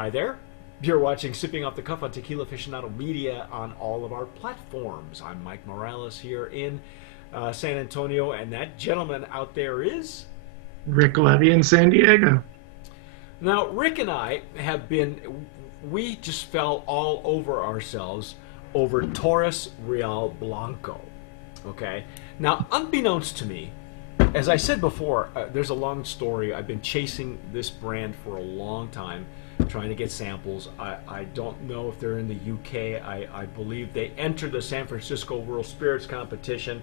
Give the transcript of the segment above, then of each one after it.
Hi there. You're watching Sipping Off the Cuff on Tequila Aficionado Media on all of our platforms. I'm Mike Morales here in San Antonio, and that gentleman out there is... Rick Levy in San Diego. Now, Rick and I have been... We just fell all over ourselves over Torus Real Blanco. Okay? Now, unbeknownst to me, as I said before, there's a long story. I've been chasing this brand for a long time, trying to get samples. I don't know if they're in the UK. I believe they entered the San Francisco World Spirits Competition.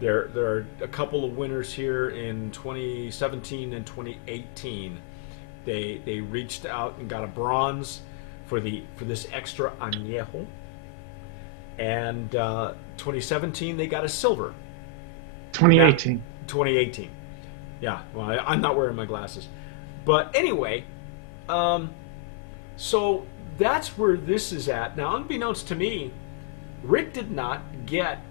There are a couple of winners here in 2017 and 2018. They reached out and got a bronze for this extra Anejo. And 2017 they got a silver. 2018. 2018. Yeah, well, I'm not wearing my glasses. But anyway, so that's where this is at. Now, unbeknownst to me, Rick did not get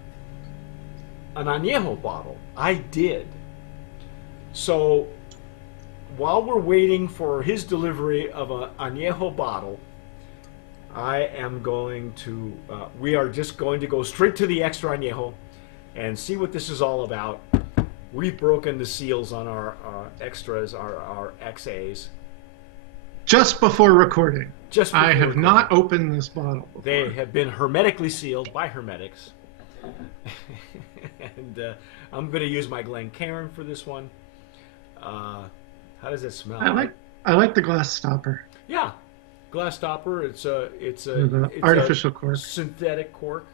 an Anejo bottle. I did. So while we're waiting for his delivery of an Anejo bottle, I am going to, we are just going to go straight to the extra Anejo and see what this is all about. We've broken the seals on our extras, our XAs. Just before recording. I have recording. not opened this bottle before. They have been hermetically sealed by hermetics. And I'm going to use my Glencairn for this one. How does it smell? I like the glass stopper. Yeah, glass stopper. It's it's artificial cork, synthetic cork.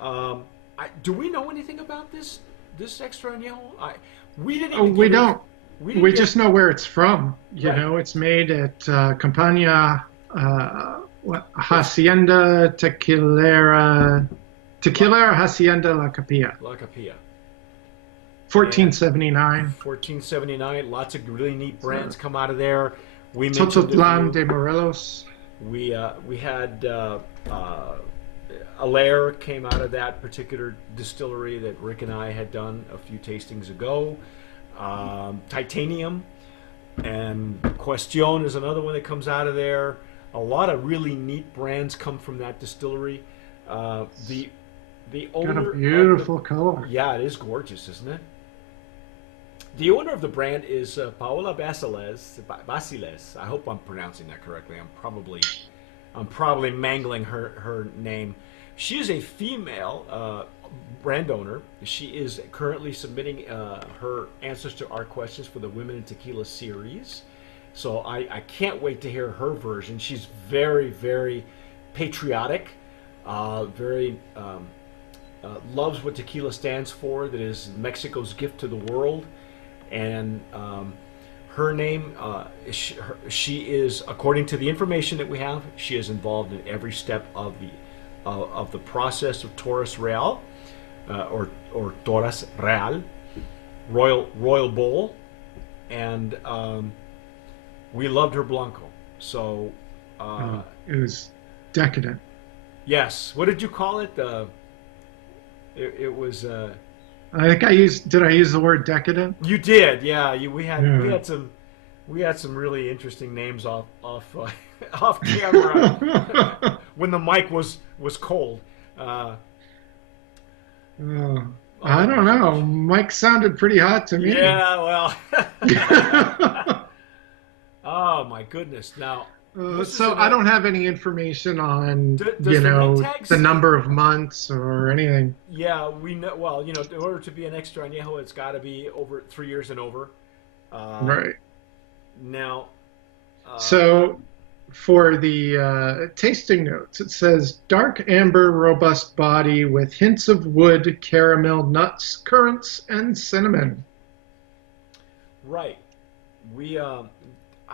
Do we know anything about this extra Anejo? We didn't. Oh, we don't. We just know where it's from. You know, it's made at Campania Hacienda Tequila Hacienda La Capilla. La Capilla. 1479. 1479. Lots of really neat brands come out of there. We Tototlan de Morelos. We had Alaire came out of that particular distillery that Rick and I had done a few tastings ago. Titanium and Question is another one that comes out of there. A lot of really neat brands come from that distillery. The owner, got a beautiful color. Yeah, it is gorgeous, isn't it? The owner of the brand is Paola Basiles. I hope I'm pronouncing that correctly. I'm probably mangling her name. She is a female brand owner. She is currently submitting her answers to our questions for the Women in Tequila series. So I can't wait to hear her version. She's very, very patriotic, very loves what tequila stands for, that is Mexico's gift to the world. And her name, she is, according to the information that we have, she is involved in every step of the process of Torus Real, or Torus Real, Royal Bowl, and we loved her Blanco. So it was decadent. Yes. What did you call it? It was. I think Did I use the word decadent? You did, yeah. We had some really interesting names off camera when the mic was cold. I don't know. Mike sounded pretty hot to me. Yeah, well. Oh my goodness! Now. So I don't have any information on the number of months or anything. Yeah, we know. Well, in order to be an extra añejo, it's got to be over 3 years and over. Right. Now. So for the tasting notes, it says dark amber, robust body with hints of wood, caramel, nuts, currants, and cinnamon. Right.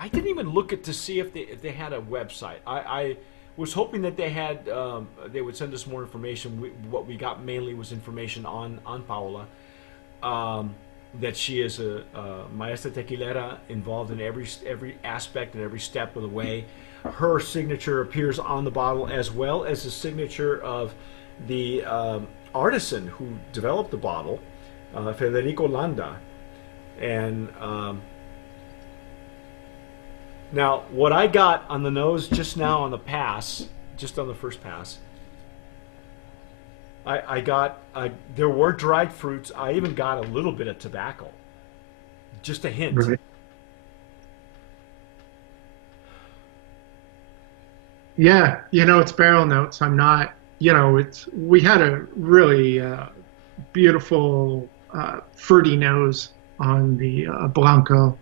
I didn't even look to see if they had a website. I was hoping that they would send us more information. What we got mainly was information on Paola, that she is a maestra tequilera involved in every aspect and every step of the way. Her signature appears on the bottle, as well as the signature of the artisan who developed the bottle, Federico Landa, and Now, what I got on the nose just now on the pass, just on the first pass, I got, there were dried fruits. I even got a little bit of tobacco. Just a hint. Right. Yeah, it's barrel notes. I'm not, we had a really beautiful fruity nose on the Blanco.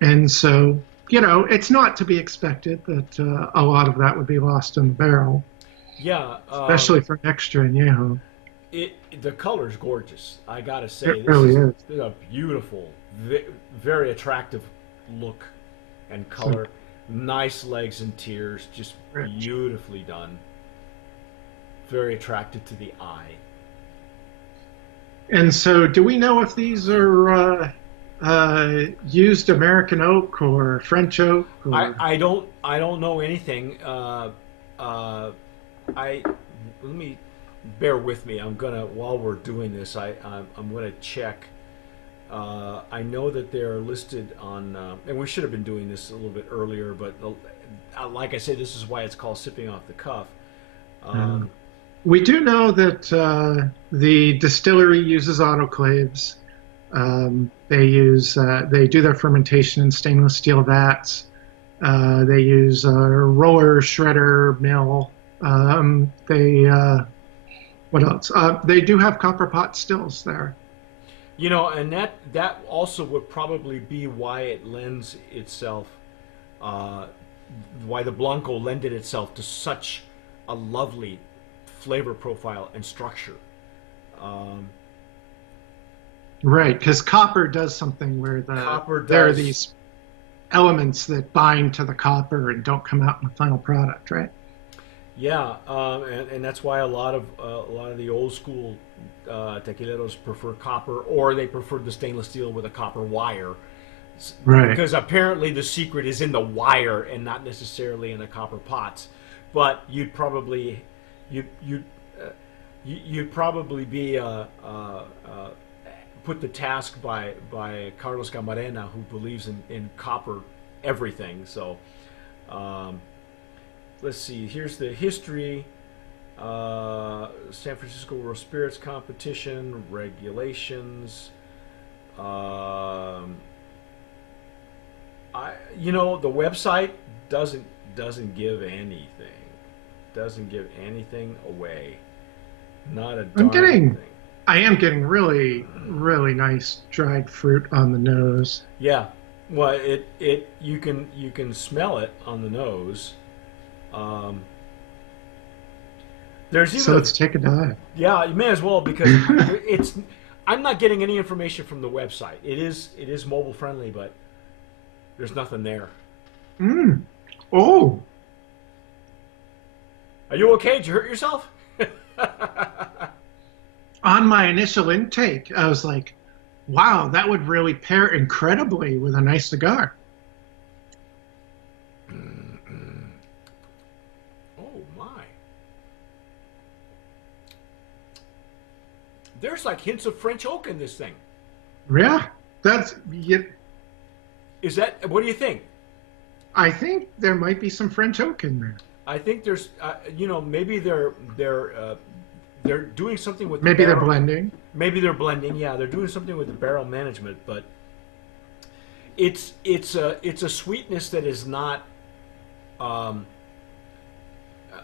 And so, it's not to be expected that a lot of that would be lost in the barrel, Yeah, especially for an extra añejo. the color's gorgeous. I gotta say, It really is. this is a beautiful, very attractive look and color. Nice legs and tears, just Rich. beautifully done. Very attractive to the eye. And so, do we know if these are used American oak or French oak? Or... I don't know anything. I let me bear with me. I'm gonna while we're doing this, I'm gonna check. I know that they're listed on, and we should have been doing this a little bit earlier, but like I said, this is why it's called sipping off the cuff. We do know that the distillery uses autoclaves. They do their fermentation in stainless steel vats. They use a roller shredder mill. What else? They do have copper pot stills there. And that also would probably be why it lends itself, why the Blanco lended itself to such a lovely flavor profile and structure. Right, because copper does something where there are these elements that bind to the copper and don't come out in the final product, right? Yeah, and that's why a lot of the old school tequileros prefer copper, or they prefer the stainless steel with a copper wire, right? Because apparently the secret is in the wire and not necessarily in the copper pots. But you'd probably be put the task by Carlos Camarena, who believes in copper everything. So. Let's see. Here's the history. San Francisco World Spirits Competition regulations. The website doesn't give anything. Doesn't give anything away. Not a darn thing. I am getting really, really nice dried fruit on the nose. Yeah. Well, you can smell it on the nose. There's even let's take a dive. Yeah, you may as well, because I'm not getting any information from the website. It is mobile friendly, but there's nothing there. Oh. Are you okay? Did you hurt yourself? On my initial intake, I was like, wow, that would really pair incredibly with a nice cigar. There's like hints of French oak in this thing. Yeah, Is that? What do you think? I think there might be some French oak in there. I think there's, maybe they're doing something with. Maybe they're blending. Maybe they're blending. Yeah, they're doing something with the barrel management, but it's a sweetness that is not,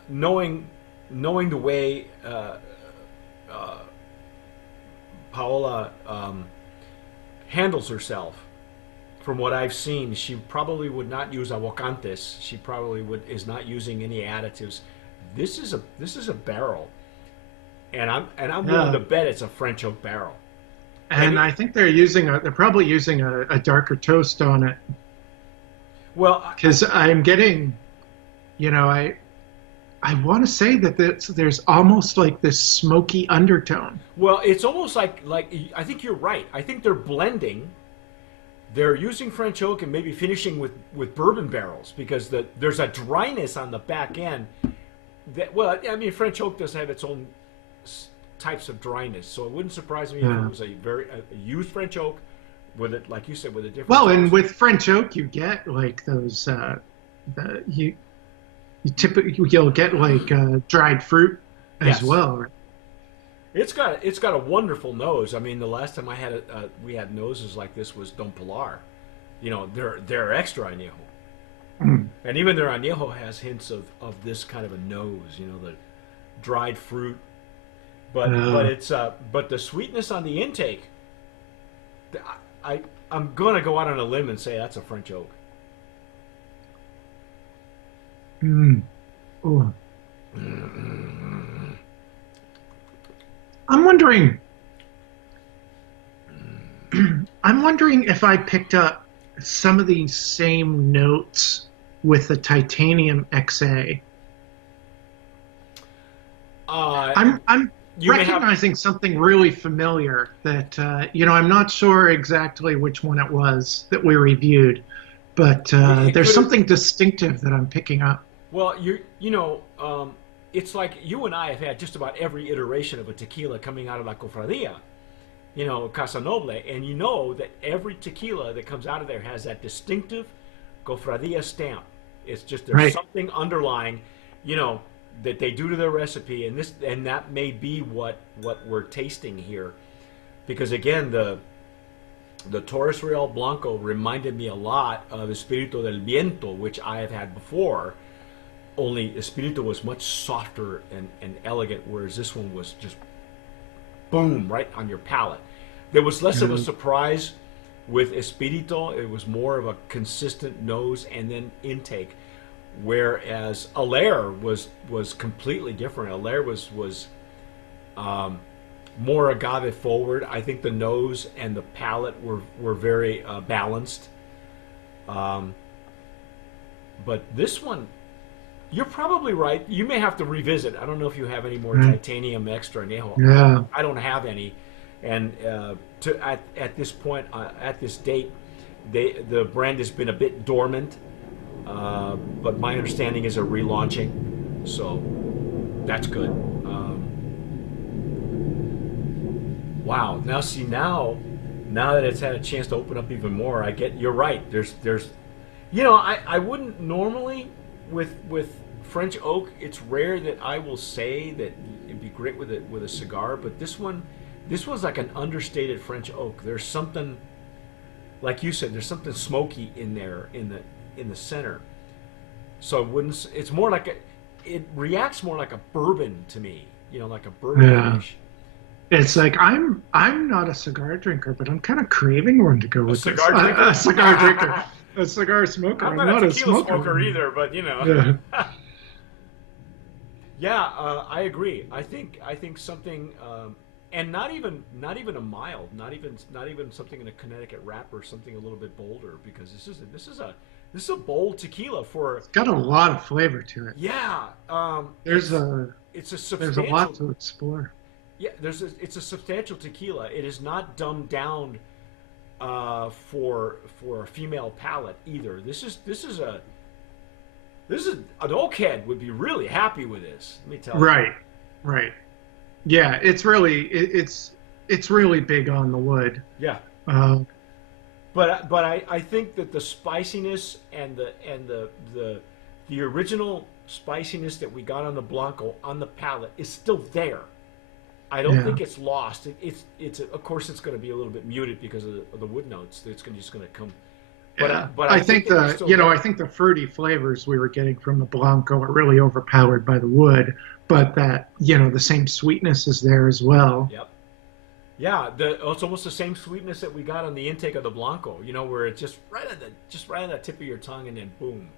knowing the way. Paola handles herself. From what I've seen, she probably would not use avocantes. She probably is not using any additives. This is a barrel, and I'm willing to bet it's a French oak barrel. And I think they're probably using a darker toast on it. Well, because I'm getting, I want to say that there's almost like this smoky undertone. Well, it's almost like I think you're right. I think they're blending. They're using French oak and maybe finishing with bourbon barrels, because there's a dryness on the back end. French oak does have its own types of dryness, so it wouldn't surprise me if it was a used French oak with it, like you said, with a different. Well, and toast. with French oak, you get like those. You typically you'll get like dried fruit as Yes, well. Right? it's got a wonderful nose. I mean, the last time we had noses like this was Don Pilar. They're extra añejo, Mm. and even their añejo has hints of this kind of a nose. The dried fruit, but the sweetness on the intake. I'm gonna go out on a limb and say that's a French oak. Mm. Oh. I'm wondering. I'm wondering if I picked up some of these same notes with the titanium XA. Uh, I'm you may have. recognizing something really familiar that I'm not sure exactly which one it was that we reviewed, but It there's could have. something distinctive that I'm picking up. Well, it's like you and I have had just about every iteration of a tequila coming out of La Cofradía, Casa Noble, and you know that every tequila that comes out of there has that distinctive Cofradía stamp. It's just there's Right. something underlying, that they do to their recipe, and that may be what we're tasting here, because again the Torus Real Blanco reminded me a lot of Espíritu del Viento, which I have had before. Only Espíritu was much softer and elegant, whereas this one was just boom right on your palate. There was less of a Mm. surprise with Espíritu. It was more of a consistent nose and then intake. Whereas Alaire was completely different. Alaire was more agave forward. I think the nose and the palate were very balanced. Um, but this one, you're probably right. You may have to revisit. I don't know if you have any more Right. titanium extra anejo. Yeah. I don't have any, and at this point, at this date, the brand has been a bit dormant. But my understanding is a relaunching, so that's good. Wow. Now that it's had a chance to open up even more, you're right. There's, I wouldn't normally with French oak. It's rare that I will say that it'd be great with a cigar, but this was like an understated French oak. There's something, like you said, there's something smoky in there in the center. So it wouldn't. It's more like it reacts more like a bourbon to me. Like a bourbon Yeah. finish. It's like I'm not a cigar drinker, but I'm kind of craving one to go A with this. cigar drinker. A cigar drinker, a cigar smoker. I'm I'm not not a a tequila smoker. smoker either, but Yeah. Yeah, I agree. I think something, and not even a mild, not even something in a Connecticut wrapper, something a little bit bolder, because this is a bold tequila for. It's got a lot of flavor to it. Yeah. There's a It's a there's a lot substantial. to explore. Yeah, it's a substantial tequila. It is not dumbed down for a female palate either. This is an oak head would be really happy with this. Let me tell you. Right, right. Yeah, it's really big on the wood. Yeah, Uh, but I think that the spiciness and the original spiciness that we got on the Blanco on the palate is still there. I don't yeah, think it's lost. Of course it's going to be a little bit muted because of the wood notes. It's just going to come. yeah. But I I think think that it's the still you know there. I think the fruity flavors we were getting from the Blanco are really overpowered by the wood, but that the same sweetness is there as well. Yep. Yeah, it's almost the same sweetness that we got on the intake of the Blanco. Where it's just right on the tip of your tongue, and then boom.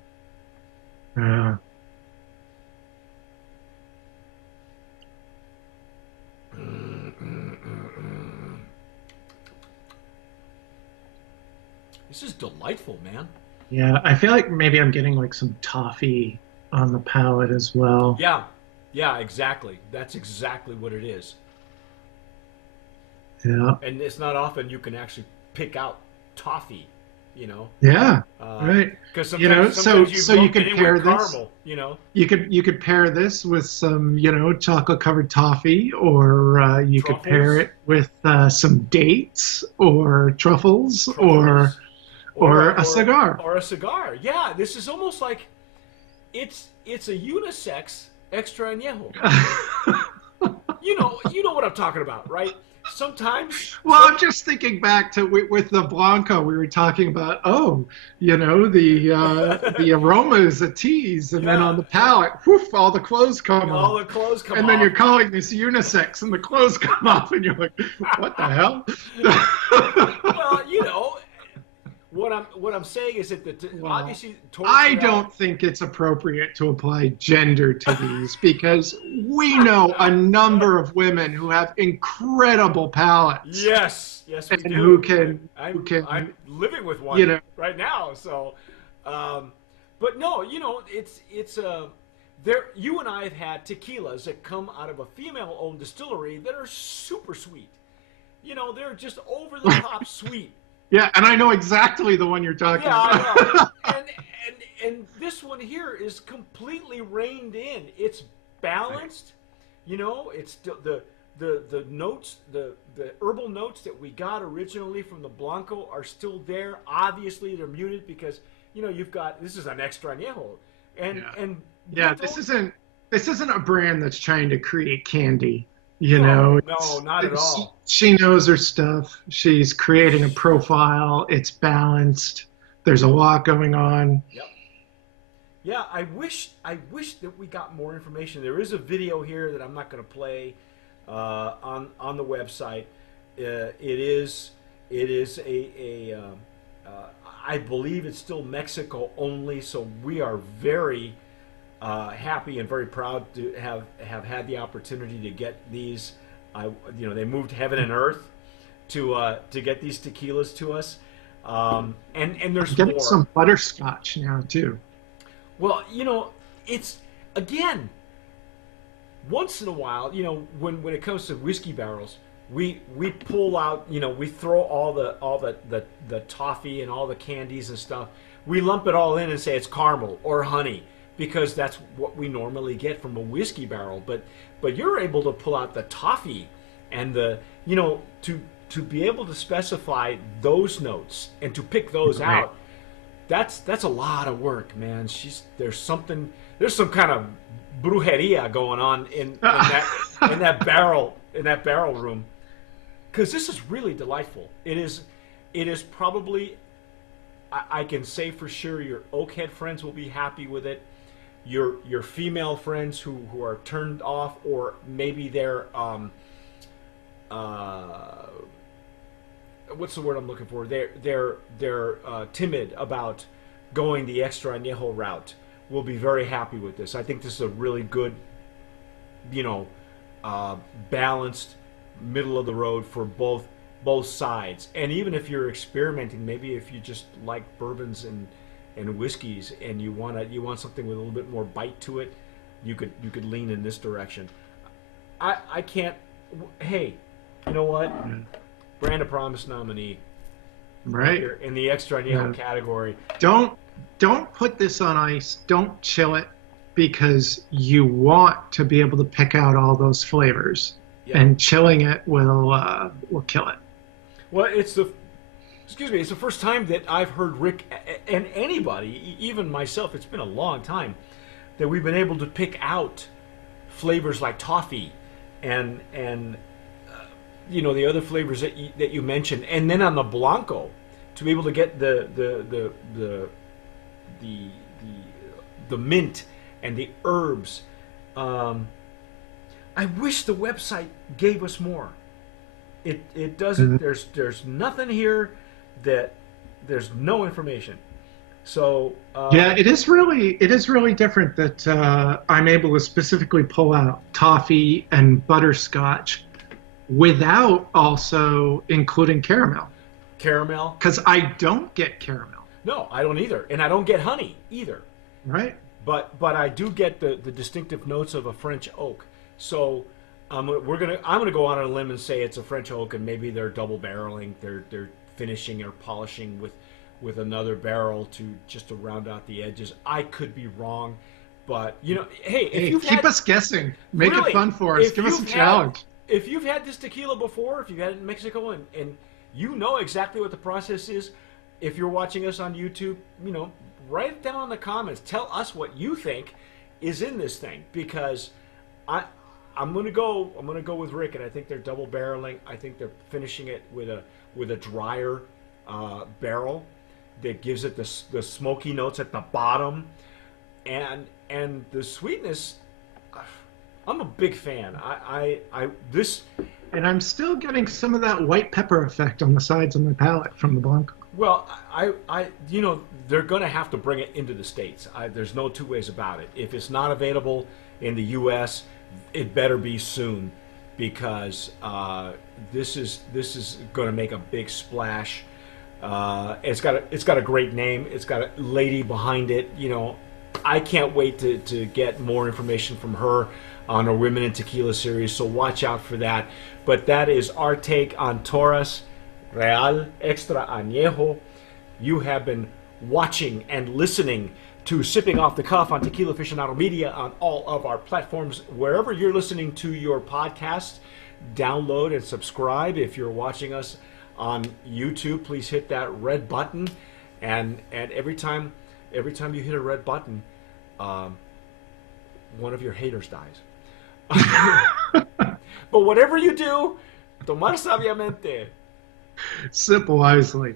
Yeah. This is delightful, man. Yeah, I feel like maybe I'm getting like some toffee on the palate as well. Yeah, yeah, exactly. That's exactly what it is. Yeah. And it's not often you can actually pick out toffee Yeah. Right. Because So sometimes you so you lump it could in pair with this. caramel. You could pair this with some, chocolate covered toffee, or you could pair Truffles, it with some dates or truffles, truffles, or a cigar. or a cigar. Yeah, this is almost like it's a unisex extra añejo. You know what I'm talking about, right? Sometimes, Well, I'm just thinking back to with the Blanco, we were talking about, the aroma is a tease, and then on yeah, the palate, whoof, all the clothes come all off. the clothes come And then you're off. calling this unisex, and the clothes come off, and you're like, what the hell? Well, what I'm saying is that Well, obviously Torus I Real. don't think it's appropriate to apply gender to these, because we know a number of women who have incredible palates Yes, we and who do. can who I'm can living with you one know right now. So, but no, it's there. You and I have had tequilas that come out of a female-owned distillery that are super sweet. They're just over the top sweet. yeah, and I know exactly the one you're talking Yeah, I know. about. And this one here is completely reined in. It's balanced. It's the notes, the herbal notes that we got originally from the Blanco are still there. Obviously, they're muted because you've got this is an extra añejo, and Yeah. and Yeah, this isn't a brand that's trying to create candy. no, not at all. She knows her stuff. She's creating a profile. It's balanced. There's a lot going on. Yep. Yeah, I wish that we got more information. There is a video here that I'm not going to play on the website. It is I believe it's still Mexico only. So we are very happy and very proud to have had the opportunity to get these. They moved heaven and earth to get these tequilas to us. And there's Getting more. some butterscotch now too. Well, it's again once in a while. When it comes to whiskey barrels, we pull out. We throw all the toffee and all the candies and stuff. We lump it all in and say it's caramel or honey because that's what we normally get from a whiskey barrel. But you're able to pull out the toffee and to be able to specify those notes and to pick those Right. out. That's a lot of work, man. There's some kind of brujeria going on in that barrel room, because this is really delightful. It is probably, I can say for sure your oakhead friends will be happy with it. Your female friends who are turned off, or maybe they're what's the word I'm looking for? They're timid about going the extra añejo route. Will be very happy with this. I think this is a really good, balanced, middle of the road for both sides. And even if you're experimenting, maybe if you just like bourbons and whiskeys and you want something with a little bit more bite to it, you could lean in this direction. I can't. Hey, you know what? Brand of Promise nominee. Right. Here in the extra añejo category. Don't put this on ice. Don't chill it, because you want to be able to pick out all those flavors, Yeah. and chilling it will kill it. Well, it's the first time that I've heard Rick and anybody, even myself, it's been a long time, that we've been able to pick out flavors like toffee and the other flavors that you mentioned, and then on the Blanco to be able to get the mint and the herbs. I wish the website gave us more. It doesn't. There's nothing here that there's no information. So Yeah, it is really different that I'm able to specifically pull out toffee and butterscotch without also including caramel, caramel. because I don't get caramel. No, I don't either, and I don't get honey either. Right. But I do get the distinctive notes of a French oak. So I'm gonna go on a limb and say it's a French oak, and maybe they're double barreling. They're finishing or polishing with another barrel to round out the edges. I could be wrong, but hey, if you've keep had, us guessing. Make it really, fun for us. if Give us a you've had challenge. if you've had this tequila before, if you've had it in Mexico, and you know exactly what the process is, if you're watching us on YouTube, write it down in the comments. Tell us what you think is in this thing, because I'm gonna go with Rick, and I think they're double barreling. I think they're finishing it with a drier barrel that gives it the smoky notes at the bottom, and the sweetness. I'm a big fan. And I'm still getting some of that white pepper effect on the sides of my palate from the Blanco. Well, they're going to have to bring it into the States. There's no two ways about it. If it's not available in the U.S., it better be soon, because this is going to make a big splash. It's got a great name. It's got a lady behind it. I can't wait to get more information from her on our Women in Tequila series, so watch out for that. But that is our take on Torus Real Extra Anejo. You have been watching and listening to Sipping Off the Cuff on Tequila Aficionado Media on all of our platforms. Wherever you're listening to your podcast, download and subscribe. If you're watching us on YouTube, please hit that red button. And every time you hit a red button, one of your haters dies. But whatever you do, tomar sabiamente. Sip wisely.